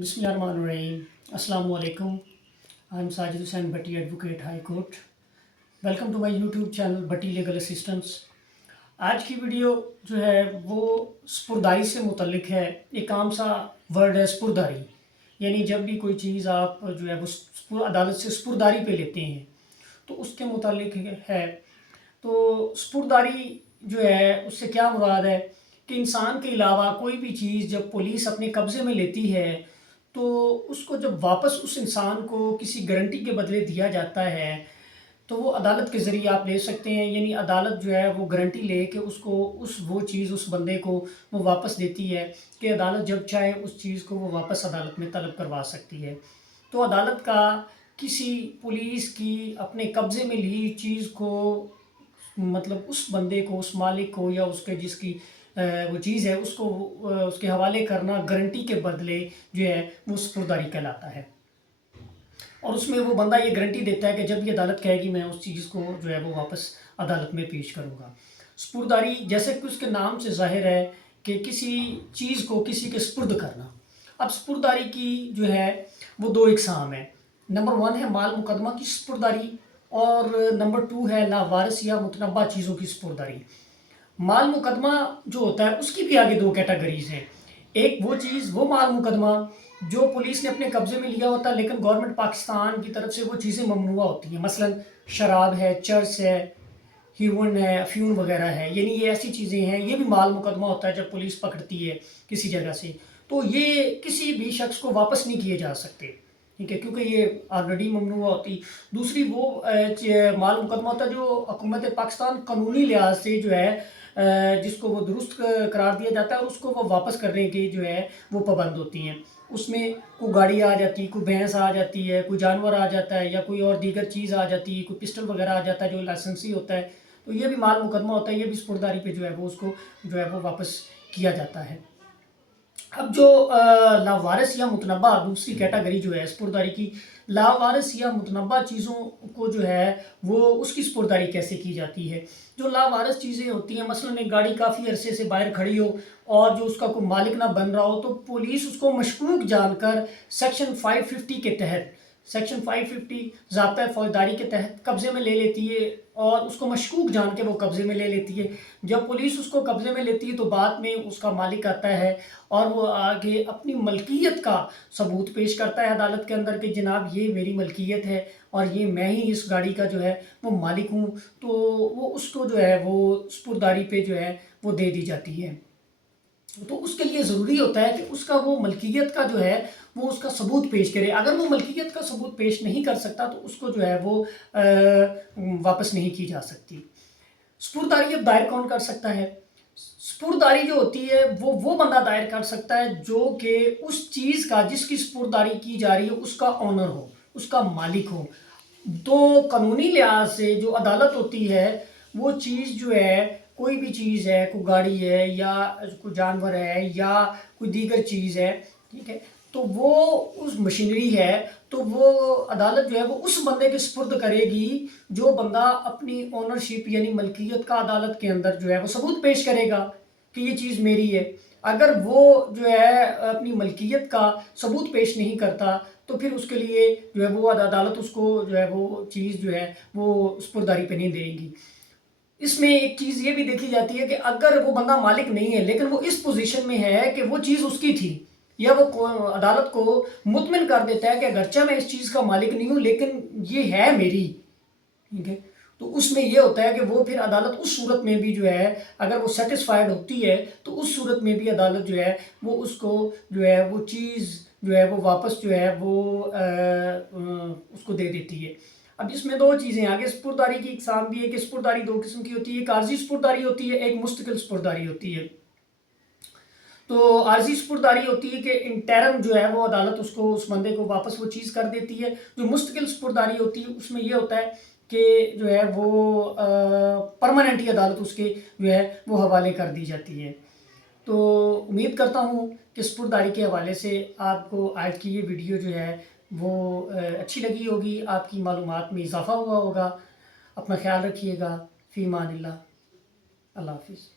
بسم اللہ الرحمن الرحیم. السلام علیکم. I am Sajid Hussain Batti, advocate high court. Welcome to my YouTube channel Batti legal assistance. آج کی ویڈیو جو ہے وہ سپرداری سے متعلق ہے. ایک عام سا ورڈ ہے سپرداری, یعنی جب بھی کوئی چیز آپ جو ہے وہ عدالت سے سپرداری پہ لیتے ہیں تو اس کے متعلق ہے. تو سپرداری جو ہے اس سے کیا مراد ہے کہ انسان کے علاوہ کوئی بھی چیز جب پولیس اپنے قبضے میں لیتی ہے تو اس کو جب واپس اس انسان کو کسی گارنٹی کے بدلے دیا جاتا ہے تو وہ عدالت کے ذریعے آپ لے سکتے ہیں. یعنی عدالت جو ہے وہ گارنٹی لے کے اس کو وہ چیز اس بندے کو وہ واپس دیتی ہے کہ عدالت جب چاہے اس چیز کو وہ واپس عدالت میں طلب کروا سکتی ہے. تو عدالت کا کسی پولیس کی اپنے قبضے میں لی چیز کو مطلب اس بندے کو, اس مالک کو یا اس کے جس کی وہ چیز ہے اس کو اس کے حوالے کرنا گارنٹی کے بدلے جو ہے وہ سپرداری کہلاتا ہے. اور اس میں وہ بندہ یہ گارنٹی دیتا ہے کہ جب یہ عدالت کہے گی میں اس چیز کو جو ہے وہ واپس عدالت میں پیش کروں گا. سپرداری جیسے کہ اس کے نام سے ظاہر ہے کہ کسی چیز کو کسی کے سپرد کرنا. اب سپرداری کی جو ہے وہ دو اقسام ہیں. نمبر 1 ہے مال مقدمہ کی سپرداری, اور نمبر 2 ہے لاوارث یا متنبع چیزوں کی سپرداری. مال مقدمہ جو ہوتا ہے اس کی بھی آگے دو کیٹیگریز ہیں. ایک وہ چیز, وہ مال مقدمہ جو پولیس نے اپنے قبضے میں لیا ہوتا ہے لیکن گورنمنٹ پاکستان کی طرف سے وہ چیزیں ممنوع ہوتی ہیں. مثلا شراب ہے, چرس ہے, ہیروئن ہے, افیون وغیرہ ہے. یعنی یہ ایسی چیزیں ہیں, یہ بھی مال مقدمہ ہوتا ہے جب پولیس پکڑتی ہے کسی جگہ سے. تو یہ کسی بھی شخص کو واپس نہیں کیے جا سکتے, ٹھیک ہے, کیونکہ یہ آلریڈی ممنوع ہوتی. دوسری وہ مال مقدمہ ہوتا ہے جو حکومت پاکستان قانونی لحاظ سے جو ہے جس کو وہ درست قرار دیا جاتا ہے اور اس کو وہ واپس کرنے کی جو ہے وہ پابند ہوتی ہیں. اس میں کوئی گاڑی آ جاتی ہے, کوئی بھینس آ جاتی ہے, کوئی جانور آ جاتا ہے, یا کوئی اور دیگر چیز آ جاتی ہے, کوئی پسٹل وغیرہ آ جاتا ہے جو لائسنسی ہوتا ہے. تو یہ بھی مال مقدمہ ہوتا ہے, یہ بھی سپرداری پہ جو ہے وہ اس کو جو ہے وہ واپس کیا جاتا ہے. اب جو لاوارث یا متنبع دوسری کیٹیگری جو ہے سپرداری کی, لاوارث یا متنبع چیزوں کو جو ہے وہ اس کی سپرداری کیسے کی جاتی ہے. جو لاوارث چیزیں ہوتی ہیں, مثلا ایک گاڑی کافی عرصے سے باہر کھڑی ہو اور جو اس کا کوئی مالک نہ بن رہا ہو, تو پولیس اس کو مشکوک جان کر سیکشن 550 کے تحت, سیکشن 550 ضابطۂ فوجداری کے تحت قبضے میں لے لیتی ہے اور اس کو مشکوک جان کے وہ قبضے میں لے لیتی ہے. جب پولیس اس کو قبضے میں لیتی ہے تو بعد میں اس کا مالک آتا ہے اور وہ آگے اپنی ملکیت کا ثبوت پیش کرتا ہے عدالت کے اندر کہ جناب یہ میری ملکیت ہے اور یہ میں ہی اس گاڑی کا جو ہے وہ مالک ہوں. تو وہ اس کو جو ہے وہ سپرداری پہ جو ہے وہ دے دی جاتی ہے. تو اس کے لیے ضروری ہوتا ہے کہ اس کا وہ ملکیت کا جو ہے وہ اس کا ثبوت پیش کرے. اگر وہ ملکیت کا ثبوت پیش نہیں کر سکتا تو اس کو جو ہے وہ واپس نہیں کی جا سکتی. سپرداری اب دائر کون کر سکتا ہے؟ سپرداری جو ہوتی ہے وہ بندہ دائر کر سکتا ہے جو کہ اس چیز کا جس کی سپرداری کی جا رہی ہے اس کا آنر ہو, اس کا مالک ہو. تو قانونی لحاظ سے جو عدالت ہوتی ہے وہ چیز جو ہے, کوئی بھی چیز ہے, کوئی گاڑی ہے یا کوئی جانور ہے یا کوئی دیگر چیز ہے, ٹھیک ہے, تو وہ اس مشینری ہے تو وہ عدالت جو ہے وہ اس بندے کے سپرد کرے گی جو بندہ اپنی اونرشپ یعنی ملکیت کا عدالت کے اندر جو ہے وہ ثبوت پیش کرے گا کہ یہ چیز میری ہے. اگر وہ جو ہے اپنی ملکیت کا ثبوت پیش نہیں کرتا تو پھر اس کے لیے جو ہے وہ عدالت اس کو جو ہے وہ چیز جو ہے وہ سپرداری پہ نہیں دے گی. اس میں ایک چیز یہ بھی دیکھی جاتی ہے کہ اگر وہ بندہ مالک نہیں ہے لیکن وہ اس پوزیشن میں ہے کہ وہ چیز اس کی تھی, یا وہ عدالت کو مطمئن کر دیتا ہے کہ اگرچہ میں اس چیز کا مالک نہیں ہوں لیکن یہ ہے میری, ٹھیک ہے, تو اس میں یہ ہوتا ہے کہ وہ پھر عدالت اس صورت میں بھی جو ہے اگر وہ سیٹسفائیڈ ہوتی ہے تو اس صورت میں بھی عدالت جو ہے وہ اس کو جو ہے وہ چیز جو ہے وہ واپس جو ہے وہ اس کو دے دیتی ہے. اب اس میں دو چیزیں آگے سپرداری کی اقسام بھی ہے کہ سپرداری دو قسم کی ہوتی ہے, ایک عارضی سپرداری ہوتی ہے, ایک مستقل سپرداری ہوتی ہے. تو عارضی سپرداری ہوتی ہے کہ انٹرم جو ہے وہ عدالت اس کو اس بندے کو واپس وہ چیز کر دیتی ہے. جو مستقل سپرداری ہوتی ہے اس میں یہ ہوتا ہے کہ جو ہے وہ پرماننٹلی عدالت اس کے جو ہے وہ حوالے کر دی جاتی ہے. تو امید کرتا ہوں کہ سپرداری کے حوالے سے آپ کو آج کی یہ ویڈیو جو ہے وہ اچھی لگی ہوگی, آپ کی معلومات میں اضافہ ہوا ہوگا. اپنا خیال رکھیے گا. فی امان اللہ. اللہ حافظ.